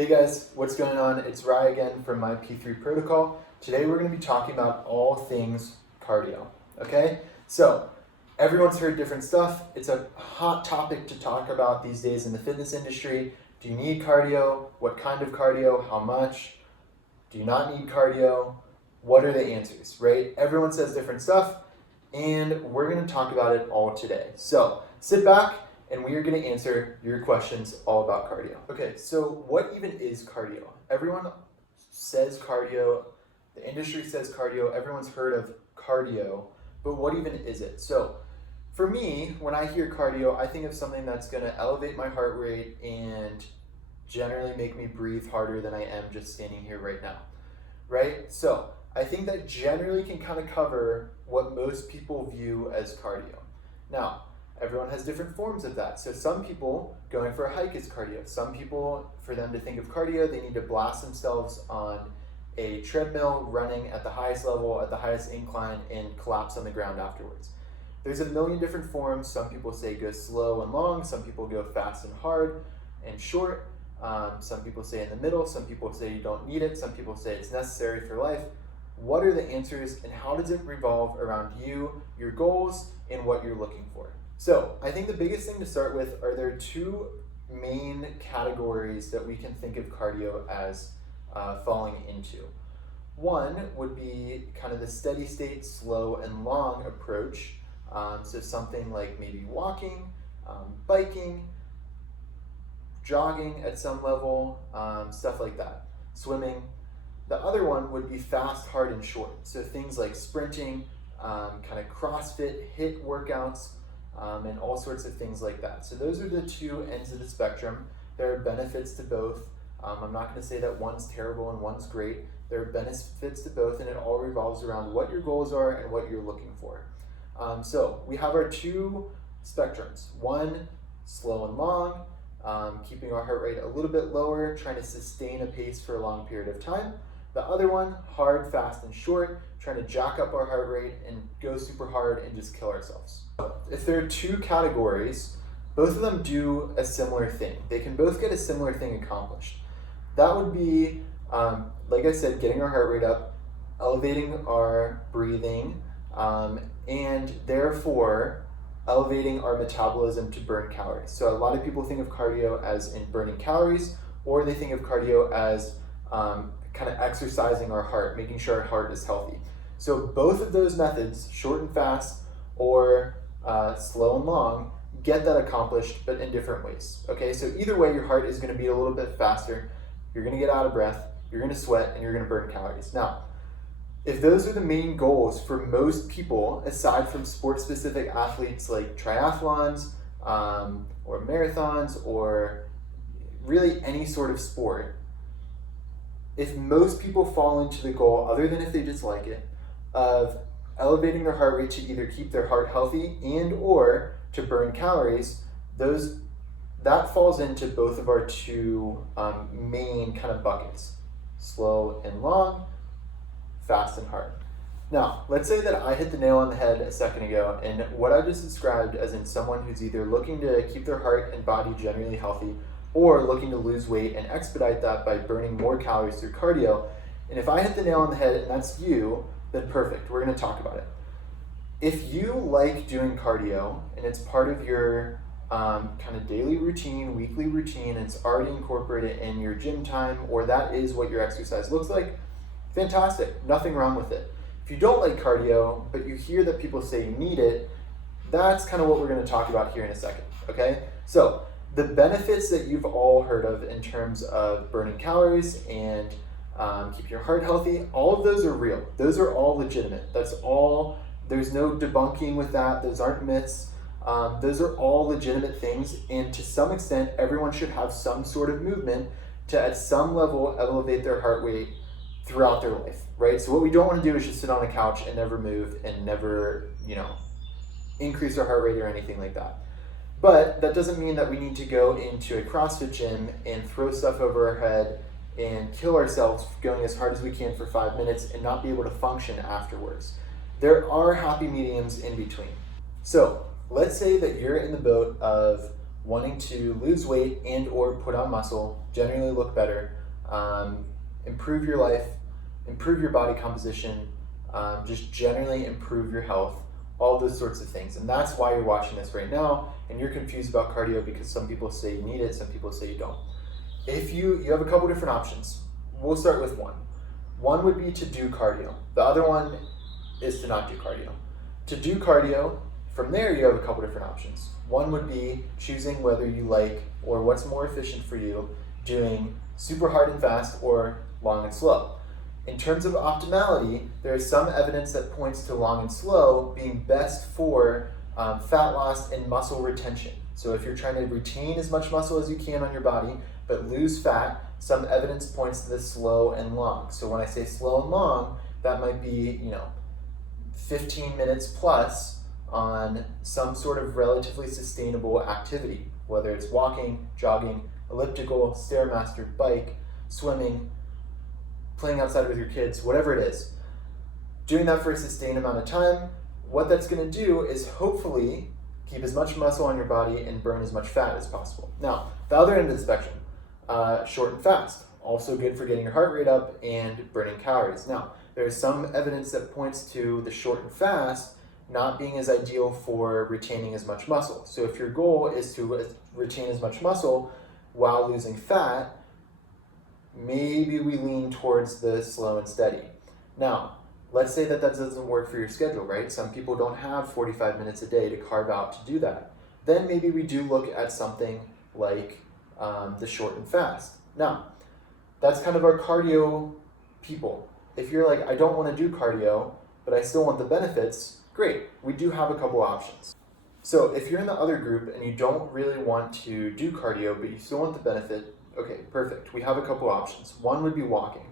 Hey guys, what's going on? It's Rye again from my P3 Protocol. Today we're going to be talking about all things cardio, okay? So, everyone's heard different stuff. It's a hot topic to talk about these days in the fitness industry. Do you need cardio? What kind of cardio? How much? Do you not need cardio? What are the answers, right? Everyone says different stuff, and we're going to talk about it all today. So, sit back, and we are going to answer your questions all about cardio. Okay, so what even is cardio? Everyone says cardio, the industry says cardio, everyone's heard of cardio, but what even is it? So for me, when I hear cardio, I think of something that's going to elevate my heart rate and generally make me breathe harder than I am just standing here right now, right? So I think that generally can kind of cover what most people view as cardio. Now, everyone has different forms of that. So some people going for a hike is cardio. Some people, for them to think of cardio, they need to blast themselves on a treadmill, running at the highest level, at the highest incline, and collapse on the ground afterwards. There's a million different forms. Some people say go slow and long. Some people go fast and hard and short. Some people say in the middle. Some people say you don't need it. Some people say it's necessary for life. What are the answers, and how does it revolve around you, your goals, and what you're looking for? So I think the biggest thing to start with are there two main categories that we can think of cardio as falling into. One would be kind of the steady state, slow and long approach. So something like maybe walking, biking, jogging at some level, stuff like that, swimming. The other one would be fast, hard, and short. So things like sprinting, kind of CrossFit, HIIT workouts, and all sorts of things like that. So those are the two ends of the spectrum. There are benefits to both. I'm not going to say that one's terrible and one's great. There are benefits to both, and it all revolves around what your goals are and what you're looking for. So we have our two spectrums. One, slow and long, keeping our heart rate a little bit lower, trying to sustain a pace for a long period of time. The other one, hard, fast, and short, trying to jack up our heart rate and go super hard and just kill ourselves. If there are two categories, both of them do a similar thing. They can both get a similar thing accomplished. That would be, like I said, getting our heart rate up, elevating our breathing, and therefore elevating our metabolism to burn calories. So a lot of people think of cardio as in burning calories, or they think of cardio as kind of exercising our heart, making sure our heart is healthy. So both of those methods, short and fast or slow and long, get that accomplished, but in different ways. Okay, so either way, your heart is going to beat a little bit faster, you're going to get out of breath, you're going to sweat, and you're going to burn calories. Now, if those are the main goals for most people, aside from sport-specific athletes like triathlons or marathons or really any sort of sport, if most people fall into the goal, other than if they just like it, of elevating their heart rate to either keep their heart healthy and or to burn calories, that falls into both of our two main kind of buckets, slow and long, fast and hard. Now, let's say that I hit the nail on the head a second ago, and what I just described as in someone who's either looking to keep their heart and body generally healthy or looking to lose weight and expedite that by burning more calories through cardio. And if I hit the nail on the head and that's you, then perfect, we're going to talk about it. If you like doing cardio and it's part of your kind of daily routine, weekly routine, and it's already incorporated in your gym time, or that is what your exercise looks like, fantastic, nothing wrong with it. If you don't like cardio, but you hear that people say you need it, that's kind of what we're going to talk about here in a second, okay? So the benefits that you've all heard of in terms of burning calories and keeping your heart healthy, all of those are real. Those are all legitimate. That's all, there's no debunking with that. Those aren't myths. Those are all legitimate things, and to some extent, everyone should have some sort of movement to, at some level, elevate their heart rate throughout their life, right? So what we don't want to do is just sit on a couch and never move and never, increase our heart rate or anything like that. But that doesn't mean that we need to go into a CrossFit gym and throw stuff over our head and kill ourselves going as hard as we can for 5 minutes and not be able to function afterwards. There are happy mediums in between. So let's say that you're in the boat of wanting to lose weight and or put on muscle, generally look better, improve your life, improve your body composition, just generally improve your health, all those sorts of things. And that's why you're watching this right now, and you're confused about cardio because some people say you need it, some people say you don't. If you have a couple different options. We'll start with one. One would be to do cardio. The other one is to not do cardio. To do cardio, from there you have a couple different options. One would be choosing whether you like, or what's more efficient for you, doing super hard and fast or long and slow. In terms of optimality, there is some evidence that points to long and slow being best for fat loss and muscle retention. So if you're trying to retain as much muscle as you can on your body, but lose fat, some evidence points to the slow and long. So when I say slow and long, that might be 15 minutes plus on some sort of relatively sustainable activity, whether it's walking, jogging, elliptical, Stairmaster, bike, swimming, playing outside with your kids, whatever it is. Doing that for a sustained amount of time, what that's going to do is hopefully keep as much muscle on your body and burn as much fat as possible. Now, the other end of the spectrum, short and fast, also good for getting your heart rate up and burning calories. Now, there's some evidence that points to the short and fast not being as ideal for retaining as much muscle. So if your goal is to retain as much muscle while losing fat, maybe we lean towards the slow and steady. Now, let's say that doesn't work for your schedule, right? Some people don't have 45 minutes a day to carve out to do that. Then maybe we do look at something like the short and fast. Now, that's kind of our cardio people. If you're like, I don't want to do cardio, but I still want the benefits, great. We do have a couple options. So if you're in the other group and you don't really want to do cardio, but you still want the benefit, okay, perfect. We have a couple options. One would be walking.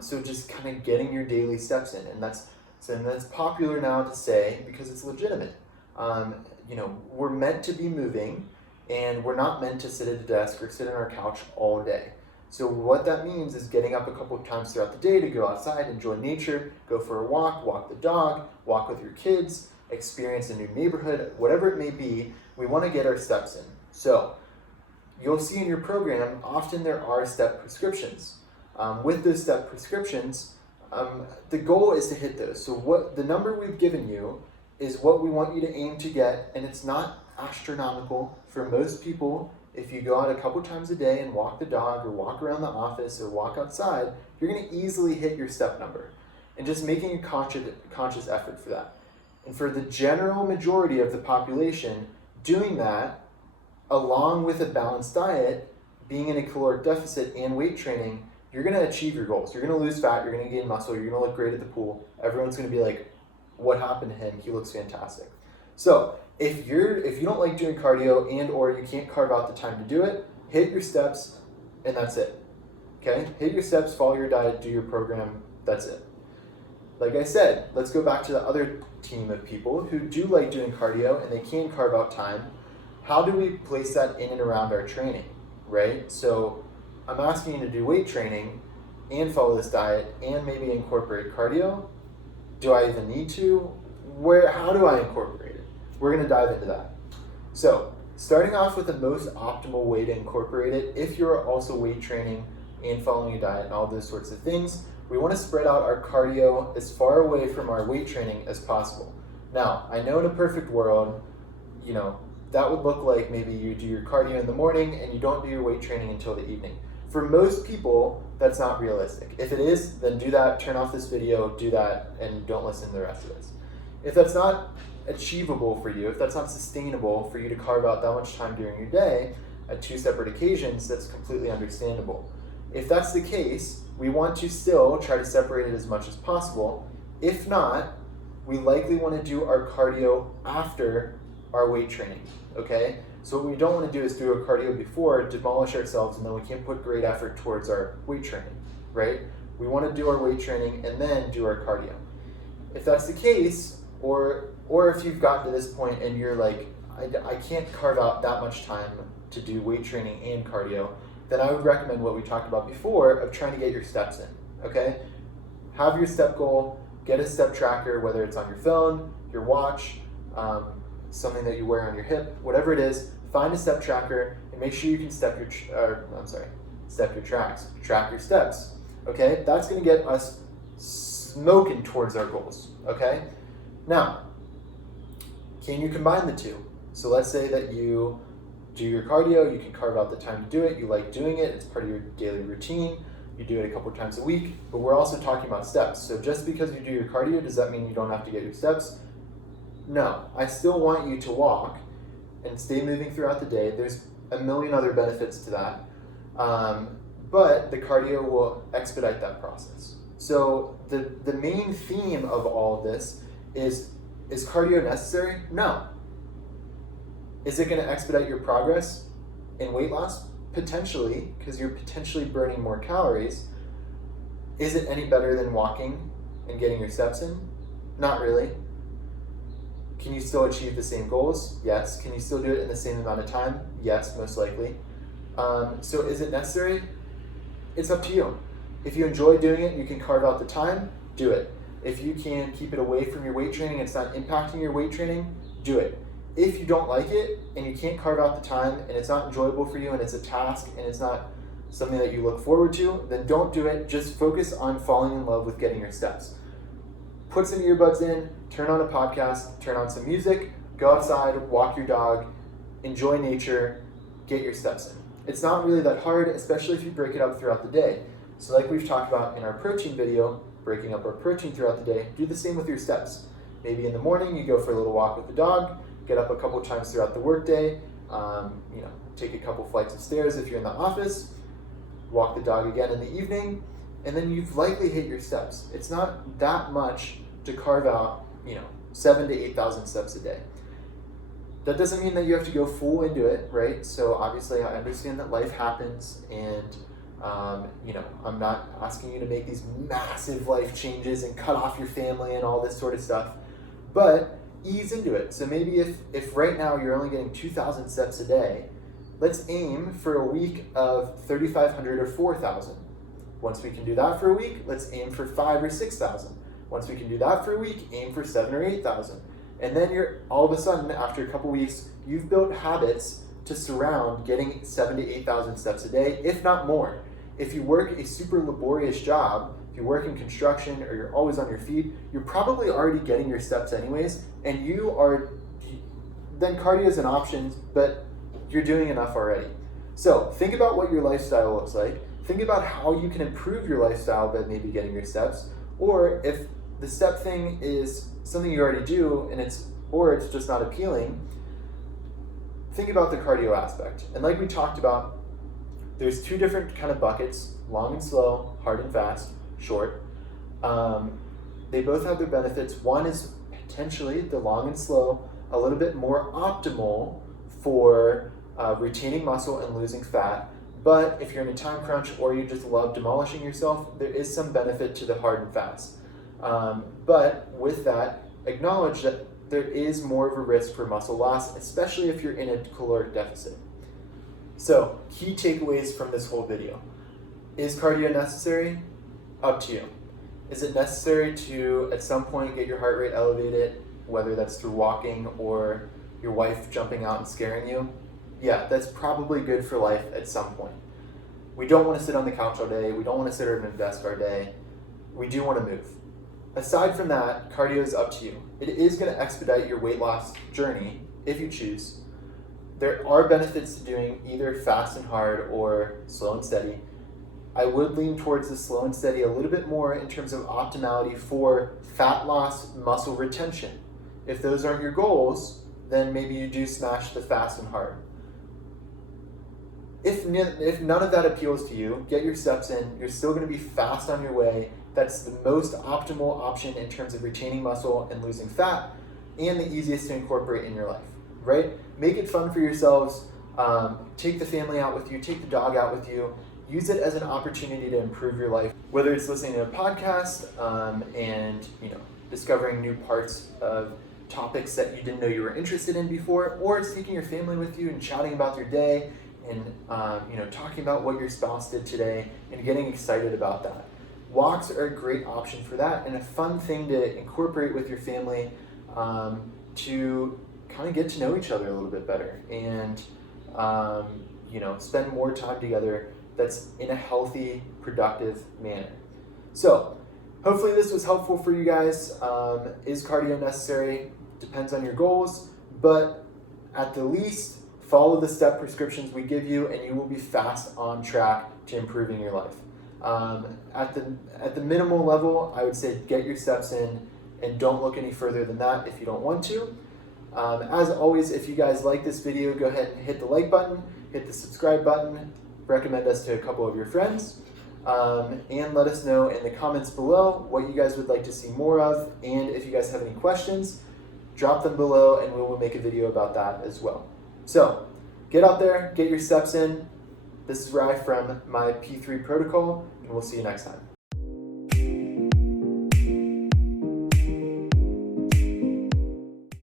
So just kind of getting your daily steps in, and that's popular now to say because it's legitimate. We're meant to be moving, and we're not meant to sit at a desk or sit on our couch all day. So what that means is getting up a couple of times throughout the day to go outside, enjoy nature, go for a walk the dog, walk with your kids, experience a new neighborhood, whatever it may be. We want to get our steps in. So you'll see in your program, often there are step prescriptions. With those step prescriptions, the goal is to hit those. So what the number we've given you is what we want you to aim to get, and it's not astronomical. For most people, if you go out a couple times a day and walk the dog or walk around the office or walk outside, you're going to easily hit your step number. And just making a conscious effort for that. And for the general majority of the population, doing that along with a balanced diet, being in a caloric deficit and weight training, you're going to achieve your goals. You're going to lose fat, you're going to gain muscle, you're going to look great at the pool. Everyone's going to be like, what happened to him? He looks fantastic. So if you don't like doing cardio and or you can't carve out the time to do it, hit your steps and that's it. Okay? Hit your steps, follow your diet, do your program, that's it. Like I said, let's go back to the other team of people who do like doing cardio and they can carve out time. How do we place that in and around our training, right? So I'm asking you to do weight training and follow this diet and maybe incorporate cardio. Do I even need to? How do I incorporate it? We're going to dive into that. So starting off with the most optimal way to incorporate it, if you're also weight training and following a diet and all those sorts of things, we want to spread out our cardio as far away from our weight training as possible. Now, I know in a perfect world, that would look like maybe you do your cardio in the morning and you don't do your weight training until the evening. For most people, that's not realistic. If it is, then do that, turn off this video, do that, and don't listen to the rest of this. If that's not achievable for you, if that's not sustainable for you to carve out that much time during your day at two separate occasions, that's completely understandable. If that's the case, we want to still try to separate it as much as possible. If not, we likely want to do our cardio after our weight training, okay? So what we don't want to do is do a cardio before, demolish ourselves, and then we can't put great effort towards our weight training, right? We want to do our weight training and then do our cardio. If that's the case, or if you've gotten to this point and you're like, I can't carve out that much time to do weight training and cardio, then I would recommend what we talked about before of trying to get your steps in, okay? Have your step goal, get a step tracker, whether it's on your phone, your watch, something that you wear on your hip, whatever it is, find a step tracker and make sure you can step your tracks, track your steps. Okay, that's going to get us smoking towards our goals. Okay, now, can you combine the two? So let's say that you do your cardio, you can carve out the time to do it, you like doing it, it's part of your daily routine, you do it a couple times a week, but we're also talking about steps. So just because you do your cardio, does that mean you don't have to get your steps? No, I still want you to walk and stay moving throughout the day. There's a million other benefits to that. But the cardio will expedite that process. So the main theme of all of this is cardio necessary? No. Is it going to expedite your progress in weight loss? Potentially, because you're potentially burning more calories. Is it any better than walking and getting your steps in? Not really. Can you still achieve the same goals? Yes. Can you still do it in the same amount of time? Yes, most likely. So is it necessary? It's up to you. If you enjoy doing it, you can carve out the time, do it. If you can keep it away from your weight training, it's not impacting your weight training, do it. If you don't like it and you can't carve out the time and it's not enjoyable for you and it's a task and it's not something that you look forward to, then don't do it. Just focus on falling in love with getting your steps. Put some earbuds in, turn on a podcast, turn on some music, go outside, walk your dog, enjoy nature, get your steps in. It's not really that hard, especially if you break it up throughout the day. So like we've talked about in our protein video, breaking up our protein throughout the day, do the same with your steps. Maybe in the morning you go for a little walk with the dog, get up a couple times throughout the workday, take a couple flights of stairs if you're in the office, walk the dog again in the evening, and then you've likely hit your steps. It's not that much to carve out, 7,000 to 8,000 steps a day. That doesn't mean that you have to go full into it, right? So obviously I understand that life happens and I'm not asking you to make these massive life changes and cut off your family and all this sort of stuff, but ease into it. So maybe if right now you're only getting 2,000 steps a day, let's aim for a week of 3,500 or 4,000. Once we can do that for a week, let's aim for 5,000 or 6,000. Once we can do that for a week, aim for 7,000 or 8,000. And then you're all of a sudden, after a couple weeks, you've built habits to surround getting 7,000 to 8,000 steps a day, if not more. If you work a super laborious job, if you work in construction or you're always on your feet, you're probably already getting your steps anyways, and then cardio is an option, but you're doing enough already. So think about what your lifestyle looks like. Think about how you can improve your lifestyle by maybe getting your steps, or if the step thing is something you already do and it's just not appealing, think about the cardio aspect. And like we talked about, there's two different kind of buckets, long and slow, hard and fast, short. They both have their benefits. One is potentially the long and slow, a little bit more optimal for retaining muscle and losing fat. But if you're in a time crunch or you just love demolishing yourself, there is some benefit to the hard and fast. But with that, acknowledge that there is more of a risk for muscle loss, especially if you're in a caloric deficit. So, key takeaways from this whole video. Is cardio necessary? Up to you. Is it necessary to, at some point, get your heart rate elevated, whether that's through walking or your wife jumping out and scaring you? Yeah, that's probably good for life at some point. We don't want to sit on the couch all day. We don't want to sit at a desk all day. We do want to move. Aside from that, cardio is up to you. It is going to expedite your weight loss journey if you choose. There are benefits to doing either fast and hard or slow and steady. I would lean towards the slow and steady a little bit more in terms of optimality for fat loss, muscle retention. If those aren't your goals, then maybe you do smash the fast and hard. If none of that appeals to you, get your steps in. You're still going to be fast on your way. That's the most optimal option in terms of retaining muscle and losing fat, and the easiest to incorporate in your life, right? Make it fun for yourselves. Take the family out with you, take the dog out with you. Use it as an opportunity to improve your life, whether it's listening to a podcast and discovering new parts of topics that you didn't know you were interested in before, or it's taking your family with you and chatting about your day and talking about what your spouse did today and getting excited about that. Walks are a great option for that and a fun thing to incorporate with your family to kind of get to know each other a little bit better and spend more time together that's in a healthy, productive manner. So hopefully this was helpful for you guys. Is cardio necessary? Depends on your goals, but at the least, follow the step prescriptions we give you and you will be fast on track to improving your life. At the minimal level, I would say get your steps in and don't look any further than that if you don't want to. As always, if you guys like this video, go ahead and hit the like button, hit the subscribe button, recommend us to a couple of your friends, and let us know in the comments below what you guys would like to see more of, and if you guys have any questions, drop them below and we will make a video about that as well. So get out there, get your steps in. This is Rye from my P3 Protocol, and we'll see you next time.